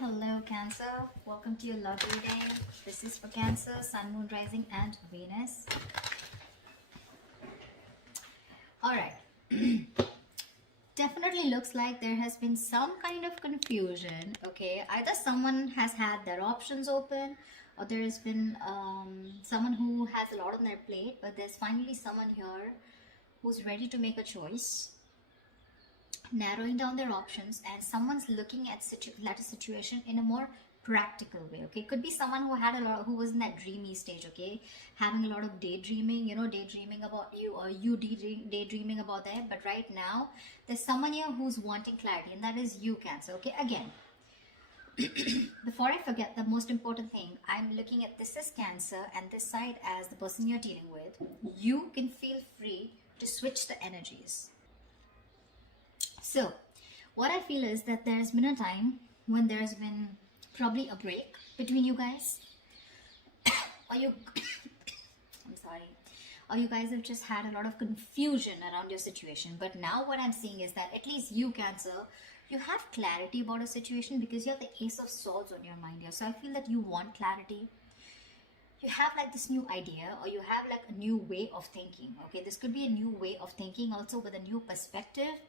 Hello, Cancer. Welcome to your love reading. This is for Cancer, Sun, Moon, Rising, and Venus. All right. Definitely looks like there has been some kind of confusion. Okay, either someone has had their options open, or there has been someone who has a lot on their plate, but there's finally someone here who's ready to make a choice, narrowing down their options, and someone's looking at a situation in a more practical way. Okay, could be someone who had a lot, who was in that dreamy stage. Okay, having a lot of daydreaming, daydreaming about you, or you daydreaming about them. But right now there's someone here who's wanting clarity, and that is you, Cancer. Okay, again, before I forget, the most important thing, I'm looking at this as Cancer and this side as the person you're dealing with. You can feel free to switch the energies. So, what I feel is that there's been a time when there's been probably a break between you guys, or you, I'm sorry, or you guys have just had a lot of confusion around your situation. But now, what I'm seeing is that at least you, Cancer, you have clarity about a situation because you have the Ace of Swords on your mind here. So, I feel that you want clarity. You have like this new idea, or you have like a new way of thinking. Okay, this could be a new way of thinking also with a new perspective,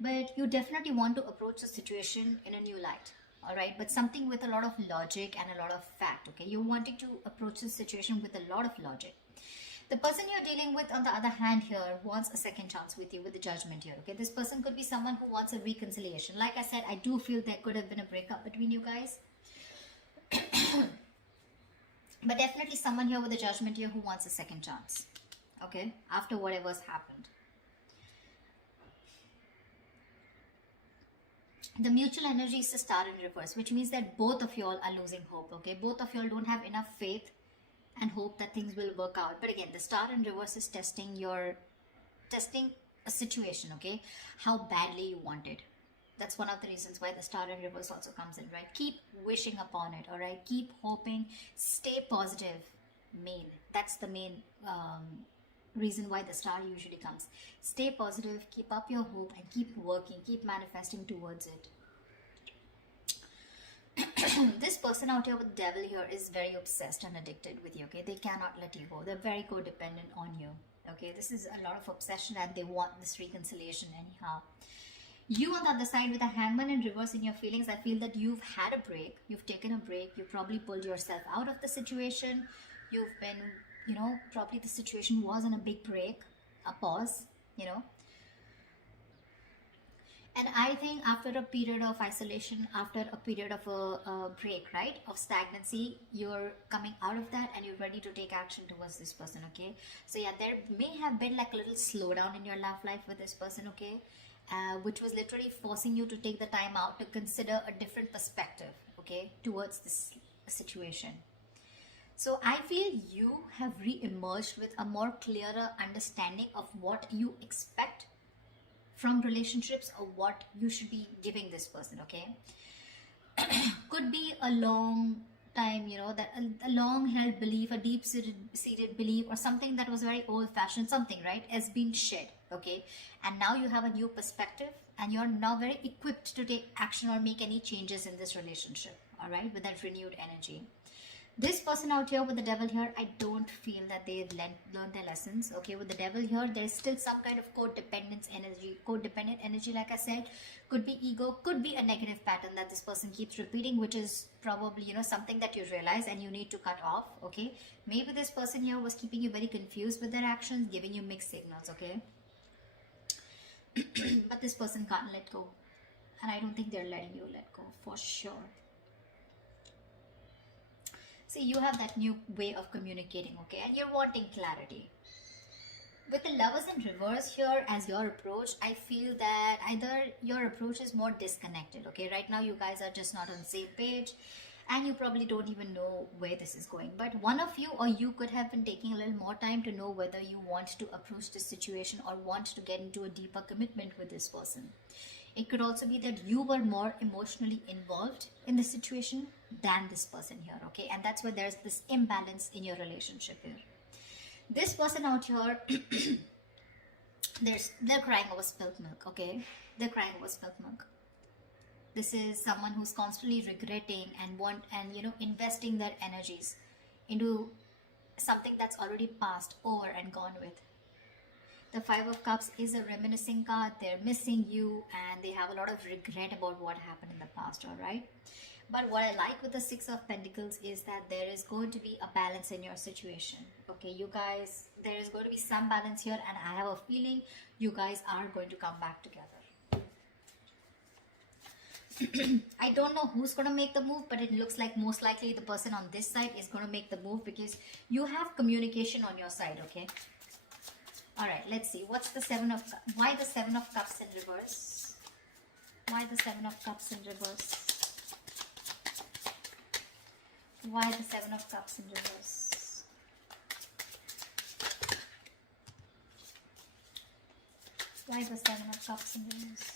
but you definitely want to approach the situation in a new light. All right, but something with a lot of logic and a lot of fact. Okay, you're wanting to approach the situation with a lot of logic. The person you're dealing with, on the other hand, here wants a second chance with you with the Judgment here. Okay, this person could be someone who wants a reconciliation. Like I said, I do feel there could have been a breakup between you guys. But definitely someone here with the Judgment here who wants a second chance. Okay, after whatever's happened. The mutual energy is the Star in reverse, which means that both of y'all are losing hope. Okay, both of y'all don't have enough faith and hope that things will work out. But again, the Star in reverse is testing a situation. Okay, how badly you want it. That's one of the reasons why the Star in reverse also comes in, right? Keep wishing upon it. All right, keep hoping, stay positive. That's the main reason why the star usually comes. Stay positive, keep up your hope, and keep working, keep manifesting towards it. This person out here with the Devil here is very obsessed and addicted with you. Okay, they cannot let you go. They're very codependent on you. Okay, this is a lot of obsession, and they want this reconciliation anyhow. You on the other side with a Hangman in reverse in your feelings, I feel that you've had a break, you've taken a break, you probably pulled yourself out of the situation. You've been, probably the situation was in a big break, a pause. And I think after a period of isolation, after a period of a break, right, of stagnancy, you're coming out of that and you're ready to take action towards this person. Okay, so yeah, there may have been like a little slowdown in your love life with this person. Okay, which was literally forcing you to take the time out to consider a different perspective, okay, towards this situation. So I feel you have re-emerged with a more clearer understanding of what you expect from relationships, or what you should be giving this person. Okay, could be a long time, that a long held belief, a deep seated belief, or something that was very old fashioned, something, right, has been shed. Okay, and now you have a new perspective, and you're now very equipped to take action or make any changes in this relationship. All right, with that renewed energy. This person out here with the Devil here, I don't feel that they've learned their lessons. Okay, with the Devil here, there's still some kind of codependent energy, like I said. Could be ego, could be a negative pattern that this person keeps repeating, which is probably, something that you realize and you need to cut off. Okay, maybe this person here was keeping you very confused with their actions, giving you mixed signals. Okay, but this person can't let go, and I don't think they're letting you let go for sure. See, you have that new way of communicating, okay, and you're wanting clarity. With the Lovers in reverse here as your approach, I feel that either your approach is more disconnected. Okay, right now you guys are just not on the same page, and you probably don't even know where this is going. But one of you, or you, could have been taking a little more time to know whether you want to approach this situation or want to get into a deeper commitment with this person. It could also be that you were more emotionally involved in the situation than this person here. Okay, and that's where there's this imbalance in your relationship here. This person out here, they're crying over spilt milk. Okay, they're crying over spilt milk. this is someone who's constantly regretting and investing their energies into something that's already passed over and gone with. The Five of Cups is a reminiscing card. They're missing you and they have a lot of regret about what happened in the past, all right? But what I like with the Six of Pentacles is that there is going to be a balance in your situation. Okay, you guys, there is going to be some balance here, and I have a feeling you guys are going to come back together. I don't know who's going to make the move, but it looks like most likely the person on this side is going to make the move because you have communication on your side, okay? All right, let's see. What's the Seven of Cups? Why the Seven of Cups in reverse? Why the Seven of Cups in reverse? Why the Seven of Cups in reverse? Why the Seven of Cups in reverse?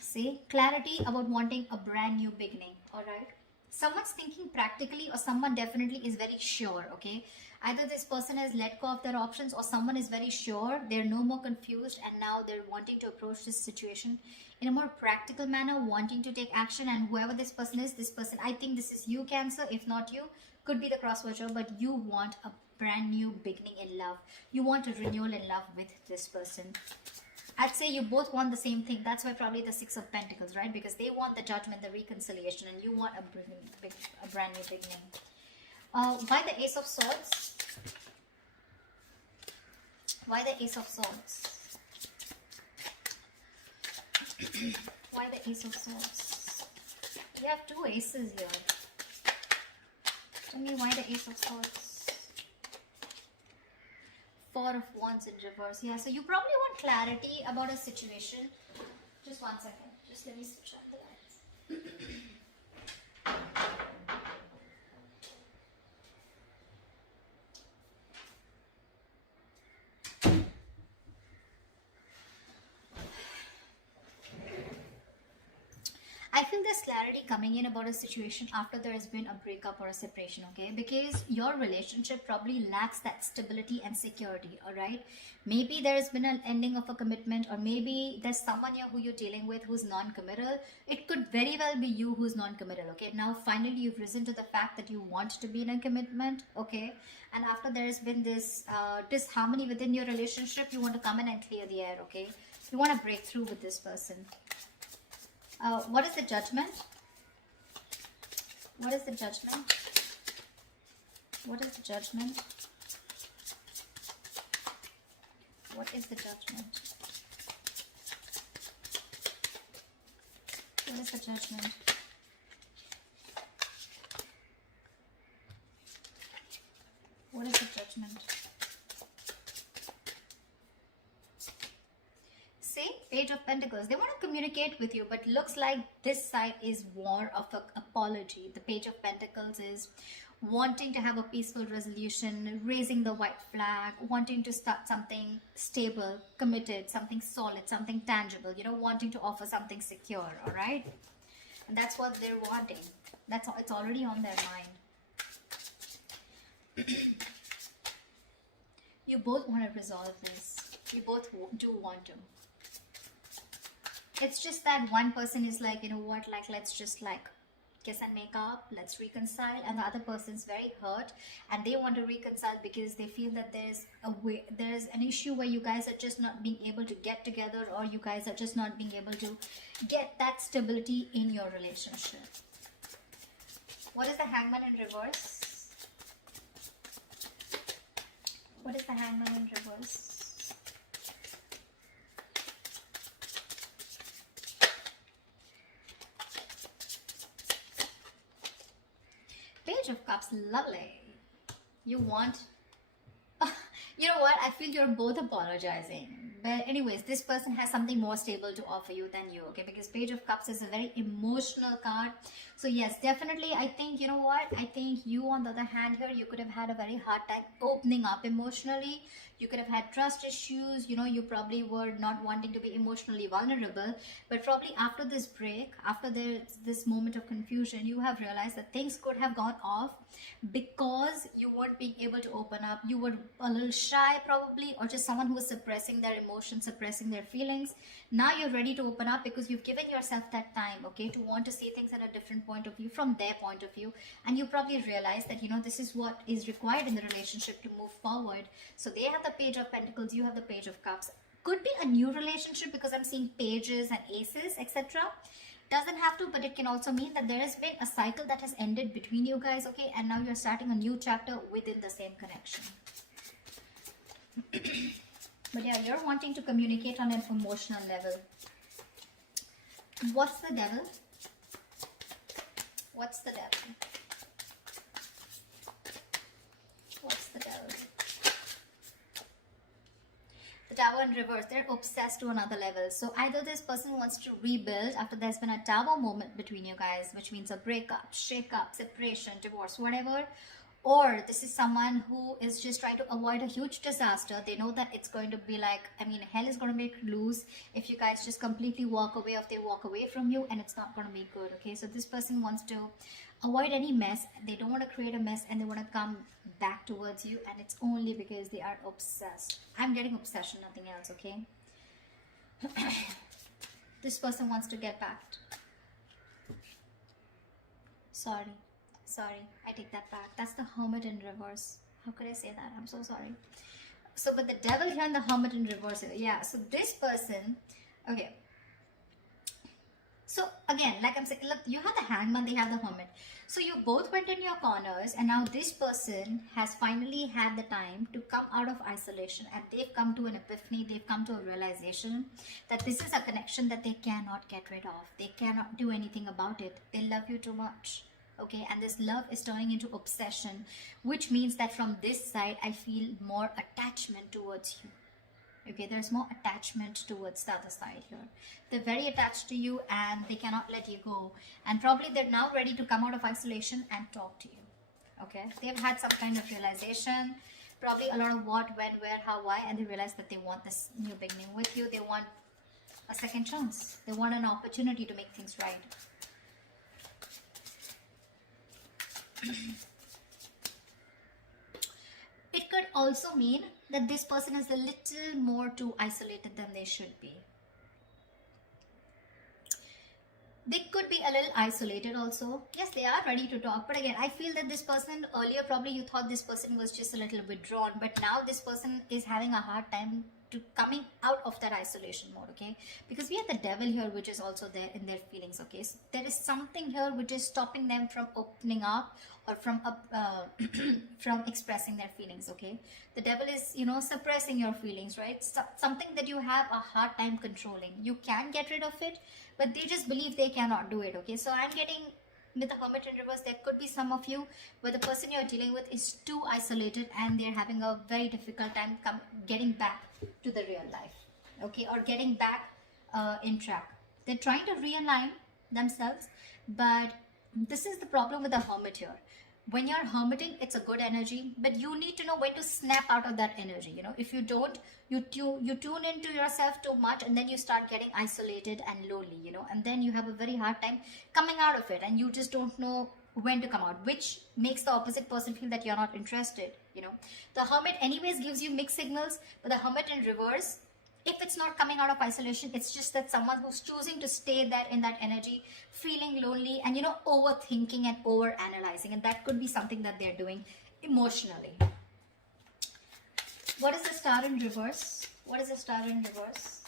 See, clarity about wanting a brand new beginning, alright? Someone's thinking practically, or someone definitely is very sure, okay? Either this person has let go of their options, or someone is very sure, they're no more confused, and now they're wanting to approach this situation in a more practical manner, wanting to take action. And whoever this person is, I think this is you, Cancer. If not you, could be the cross watcher, but you want a brand new beginning in love. You want a renewal in love with this person. I'd say you both want the same thing. That's why probably the Six of Pentacles, right? Because they want the judgment, the reconciliation, and you want a brand new beginning. Why the Ace of Swords? Why the Ace of Swords? Why the Ace of Swords? You have two aces here. Tell me why the Ace of Swords? Four of Wands in reverse. Yeah, so you probably want clarity about a situation. Just 1 second. Just let me switch on the lights. I feel there's clarity coming in about a situation after there has been a breakup or a separation, okay? Because your relationship probably lacks that stability and security, all right? Maybe there has been an ending of a commitment, or maybe there's someone here who you're dealing with who's non-committal. It could very well be you who's non-committal, okay? Now, finally, you've risen to the fact that you want to be in a commitment, okay? And after there has been this disharmony within your relationship, you want to come in and clear the air, okay? You want to break through with this person. What is the Judgment? What is the Judgment? What is the Judgment? What is the Judgment? What is the Judgment? What is the Judgment? Page of Pentacles. They want to communicate with you, but looks like this side is more of an apology. The Page of Pentacles is wanting to have a peaceful resolution, raising the white flag, wanting to start something stable, committed, something solid, something tangible, you know, wanting to offer something secure, all right? And that's what they're wanting. That's all, it's already on their mind. You both want to resolve this. You both do want to. It's just that one person is like, you know what, like, let's just like kiss and make up, let's reconcile, and the other person's very hurt and they want to reconcile because they feel that there's an issue where you guys are just not being able to get together, or you guys are just not being able to get that stability in your relationship. What is the Hangman in reverse? What is the Hangman in reverse? Page of Cups, lovely. You want... you know what? I feel you're both apologizing. But anyways, this person has something more stable to offer you than you, okay? Because Page of Cups is a very emotional card. So yes, definitely, I think, you know what? I think you, on the other hand here, you could have had a very hard time opening up emotionally. You could have had trust issues. You know, you probably were not wanting to be emotionally vulnerable, but probably after this break, after this moment of confusion, you have realized that things could have gone off because you weren't being able to open up. You were a little shy probably, or just someone who was suppressing their emotions, suppressing their feelings. Now you're ready to open up because you've given yourself that time, okay, to want to see things at a different point of view, from their point of view. And you probably realize that, you know, this is what is required in the relationship to move forward. So they have the Page of Pentacles, you have the Page of Cups. Could be a new relationship because I'm seeing pages and aces, etc. Doesn't have to, but it can also mean that there has been a cycle that has ended between you guys, okay, and now you're starting a new chapter within the same connection. But yeah, you're wanting to communicate on an emotional level. What's the devil? What's the devil? What's the devil? The Tower in reverse. They're obsessed to another level. So either this person wants to rebuild after there's been a Tower moment between you guys, which means a breakup, shake-up, separation, divorce, whatever. Or this is someone who is just trying to avoid a huge disaster. They know that it's going to be like, I mean, hell is going to break loose if you guys just completely walk away, or if they walk away from you, and it's not going to be good, okay? So this person wants to avoid any mess. They don't want to create a mess, and they want to come back towards you, and it's only because they are obsessed. I'm getting obsession, nothing else, okay? This person wants to get back. Sorry, I take that back. That's the Hermit in reverse. How could I say that? I'm so sorry. So, but the Devil here and the Hermit in reverse. Yeah, so this person, okay. So again, like I'm saying, look, you have the Hangman, they have the Hermit. So you both went in your corners, and now this person has finally had the time to come out of isolation, and they've come to an epiphany, they've come to a realization that this is a connection that they cannot get rid of. They cannot do anything about it. They love you too much. Okay, and this love is turning into obsession, which means that from this side, I feel more attachment towards you. Okay, there's more attachment towards the other side here. They're very attached to you and they cannot let you go. And probably they're now ready to come out of isolation and talk to you. Okay, they've had some kind of realization, probably a lot of what, when, where, how, why, and they realize that they want this new beginning with you. They want a second chance. They want an opportunity to make things right. It could also mean that this person is a little more too isolated than they should be. They could be a little isolated also. Yes, they are ready to talk. But again, I feel that this person, earlier probably you thought this person was just a little withdrawn. But now this person is having a hard time to coming out of that isolation mode, okay? Because we have the Devil here, which is also there in their feelings, okay? So there is something here which is stopping them from opening up, or from from expressing their feelings, okay? The Devil is, you know, suppressing your feelings, right? Something that you have a hard time controlling. You can get rid of it, but they just believe they cannot do it, okay? So I'm getting, with the Hermit in reverse, there could be some of you where the person you're dealing with is too isolated and they're having a very difficult time getting back to the real life, okay, or getting back in track. They're trying to realign themselves, but this is the problem with the Hermit here. When you're hermiting, it's a good energy, but you need to know when to snap out of that energy. You know, if you don't, you tune into yourself too much, and then you start getting isolated and lonely, you know, and then you have a very hard time coming out of it, and you just don't know when to come out, which makes the opposite person feel that you're not interested, you know. The Hermit anyways gives you mixed signals, but the Hermit in reverse, if it's not coming out of isolation, it's just that someone who's choosing to stay there in that energy, feeling lonely and, you know, overthinking and over analyzing, and that could be something that they're doing emotionally. What is the Star in reverse? What is the Star in reverse?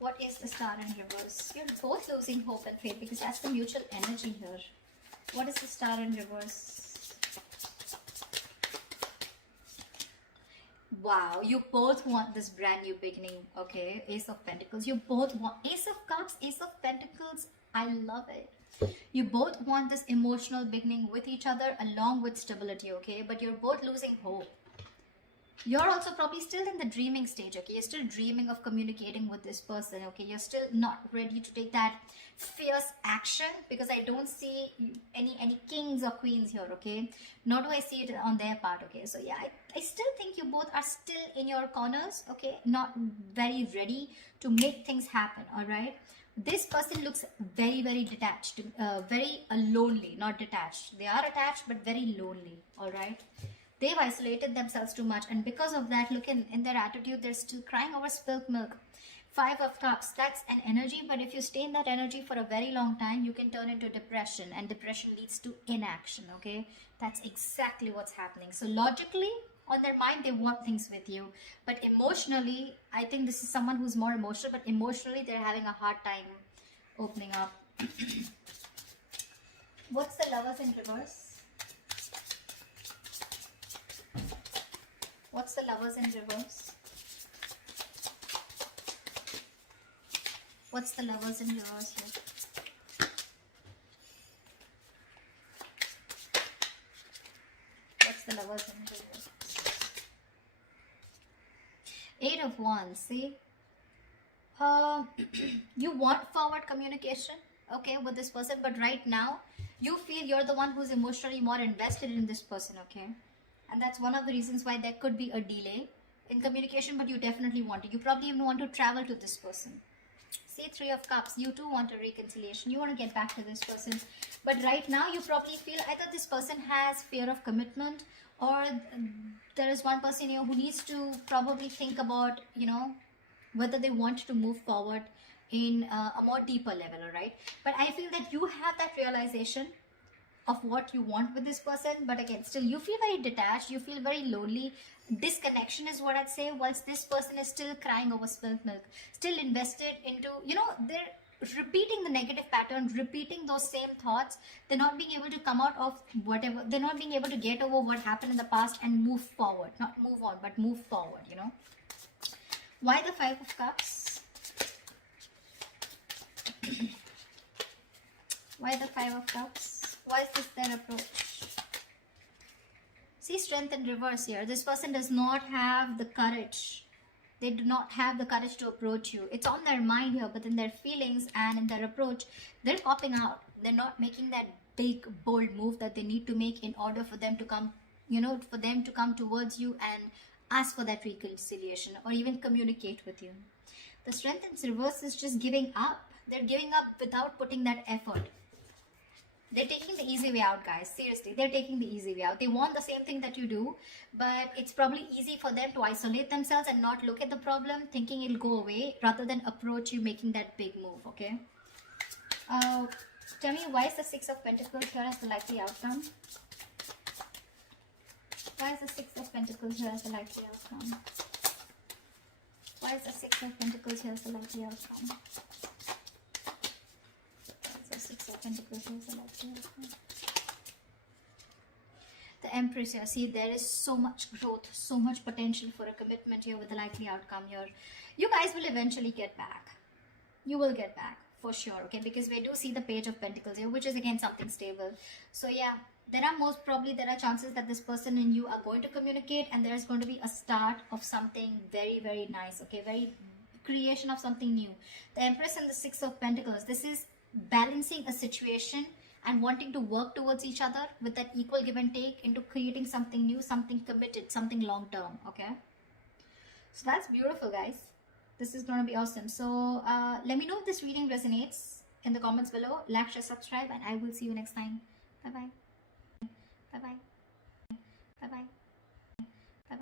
What is the Star in reverse? You're both losing hope and faith because that's the mutual energy here. What is the Star in reverse? Wow, you both want this brand new beginning, okay? Ace of Pentacles. You both want Ace of Cups, Ace of Pentacles. I love it. You both want this emotional beginning with each other along with stability, okay? But you're both losing hope. You're also probably still in the dreaming stage, okay? You're still dreaming of communicating with this person, okay? You're still not ready to take that fierce action, because I don't see any kings or queens here, okay? Nor do I see it on their part, okay? So yeah, I still think you both are still in your corners, okay? Not very ready to make things happen, all right? This person looks very, very detached, very lonely, not detached. They are attached, but very lonely, all right? They've isolated themselves too much, and because of that, look in their attitude, they're still crying over spilt milk. 5 of Cups, that's an energy, but if you stay in that energy for a very long time, you can turn into depression, and depression leads to inaction, okay? That's exactly what's happening. So logically, on their mind, they want things with you, but emotionally, I think this is someone who's more emotional, but emotionally, they're having a hard time opening up. What's the Lovers in reverse? What's the Lovers in reverse? What's the Lovers in reverse here? What's the Lovers in reverse? 8 of Wands, see? You want forward communication, okay, with this person, but right now, you feel you're the one who's emotionally more invested in this person, okay? And that's one of the reasons why there could be a delay in communication, but you definitely want it. You probably even want to travel to this person. See, 3 of Cups, you too want a reconciliation. You want to get back to this person. But right now, you probably feel either this person has fear of commitment, or there is one person here who needs to probably think about, whether they want to move forward in a more deeper level, all right? But I feel that you have that realization of what you want with this person, but again, still you feel very detached, you feel very lonely. Disconnection is what I'd say, whilst this person is still crying over spilt milk, still invested into, they're repeating the negative pattern, repeating those same thoughts. They're not being able to come out of whatever, they're not being able to get over what happened in the past and move forward, not move on, but move forward. Why the 5 of Cups? Why the 5 of Cups? Why is this their approach? See, Strength in reverse here. This person does not have the courage. They do not have the courage to approach you. It's on their mind here, but in their feelings and in their approach, they're popping out. They're not making that big, bold move that they need to make in order for them to come, for them to come towards you and ask for that reconciliation or even communicate with you. The Strength in reverse is just giving up. They're giving up without putting that effort. They're taking the easy way out, guys. Seriously, they're taking the easy way out. They want the same thing that you do, but it's probably easy for them to isolate themselves and not look at the problem, thinking it'll go away, rather than approach you making that big move, okay? Tell me, why is the 6 of Pentacles here as the likely outcome? Why is the 6 of Pentacles here as the likely outcome? Why is the 6 of Pentacles here as the likely outcome? Pentacles is the likely outcome. The Empress here. See, there is so much growth, so much potential for a commitment here with the likely outcome here. You guys will eventually get back. You will get back for sure, okay? Because we do see the Page of Pentacles here, which is again something stable. So yeah, there are chances that this person and you are going to communicate, and there's going to be a start of something very, very nice, okay? Very creation of something new. The Empress and the 6 of Pentacles. This is balancing a situation and wanting to work towards each other with that equal give and take into creating something new, something committed, something long term, okay? So that's beautiful, guys. This is going to be awesome. So let me know if this reading resonates in the comments below. Like, share, subscribe, and I will see you next time. Bye bye. Bye bye. Bye bye.